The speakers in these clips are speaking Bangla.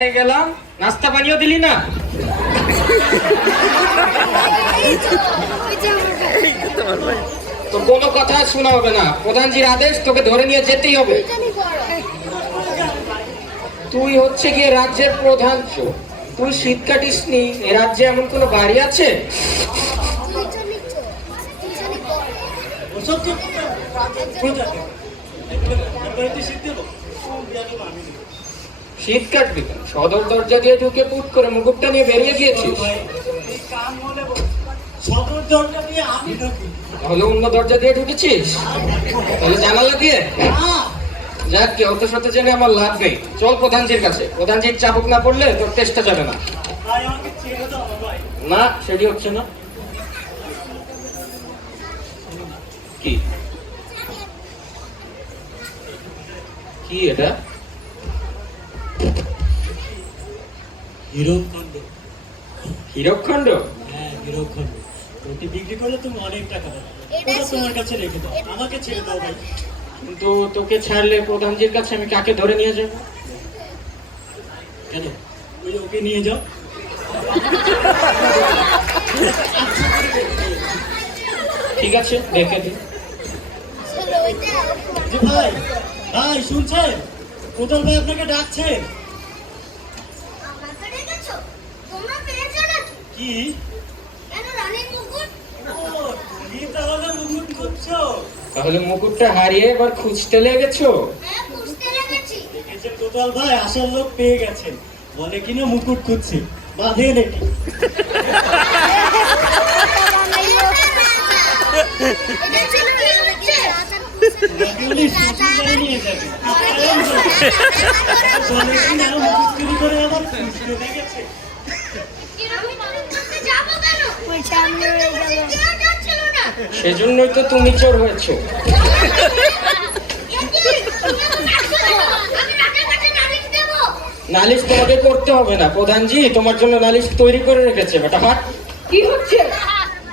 গেলাম, নাস্তা পানিও দিলি না। তো কোনো কথা শোনা হবে না, প্রধানজির আদেশ, তোকে ধরে নিয়ে যেতেই হবে। তুই হচ্ছে গিয়ে রাজ্যের প্রধান, তুই শীত কাটিস নি? এ রাজ্যে এমন কোনো বাড়ি আছে? শীত কাটবি কেন? সদর দরজা দিয়ে ঢুকে পুট করে মুকুটটা নিয়ে বেরিয়ে গিয়েছিস। তাহলে অন্য দরজা দিয়ে ঢুকেছিস? তাহলে জানালা দিয়ে? যাক, কেউ তোর সাথে জেনে আমার লাভ নেই। চল প্রধানজির কাছে, প্রধানজির চাবুক না পড়লে তোর টেস্টটা যাবে না। না, সেটি হচ্ছে না। কি কি এটা? হীরকখণ্ড। হীরকখণ্ড? হ্যাঁ, হীরকখণ্ড। ওটি বিক্রি করলে তুমি অনেক টাকা পাবে। ওটা তোমার কাছে রেখে দাও, আমাকে ছেড়ে দাও ভাই। কিন্তু তোকে ছাড়লে প্রধানজির কাছে আমি কাকে ধরে নিয়ে যাবো? কেন? ওই ওকে নিয়ে যাও। ঠিক আছে, দেখে দিই। যে ভাই, ভাই শুনছেন? কোদাল ভাই আপনাকে ডাকছে। কি? তুমি তাহলে মুকুট খুঁজছো? তাহলে মুকুটটা হারিয়ে এবার খুঁজতে লেগেছো? দেখেছেন কোদাল ভাই, আসল লোক পেয়ে গেছেন। বলে কিনা মুকুট খুঁজছে, বাঁধে নাকি? নিয়ে যাবে। বলে কিনা মুকুট চুরি করে আবার খুঁজতে লেগেছে। সেজন্যই তো তুমি চোর হয়েছো। নালিশ তোমাকে করতে হবে না, প্রধানজি তোমার জন্য নালিশ তৈরি করে রেখেছে। বেটা হাট। কি হচ্ছে?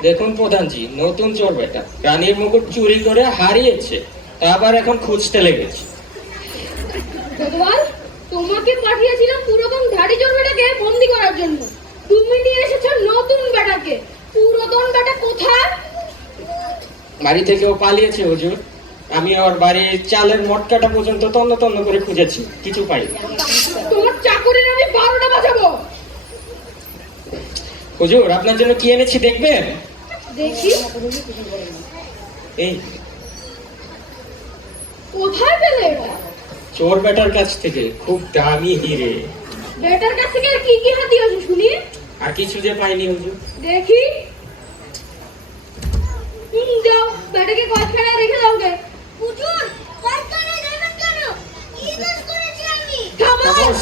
দেখুন প্রধানজি, নতুন চোর বেটা রানীর মুকুট চুরি করে হারিয়েছে, তা আবার এখন খুঁজতে লেগেছে। ভগবান, তোমাকে পাঠিয়েছিলাম পুরাতন ধাড়ি চোর বেটাকে বন্দি করার জন্য। তুমি নিয়ে এসেছো নতুন বেটাকে। পুরাতন বেটা কোথায়? বাড়ি থেকে ও পালিয়েছে হুজুর। আমি ওর বাড়ির চালের মটকাটা পর্যন্ত তন্ন তন্ন করে খুঁজেছি, কিছু পাইনি। তোমার চাকরির আমি 12টা বাজাবো। হুজুর, আপনার জন্য কি এনেছি দেখবেন? দেখি। এই কোথায় পেলে এটা? চোর বেটার কাছ থেকে, খুব দামি হিরে। বেটার কাছ থেকে কি কি হাতি আছে শুনি? আর কিছু যে পাইনি হুজুর। দেখি। যাও, বেটাকে কয়খানা রেখে দাও গে। হুজুর, কয়খানা দেবেন কেন? কি দোষ করেছি আমি? খামোশ।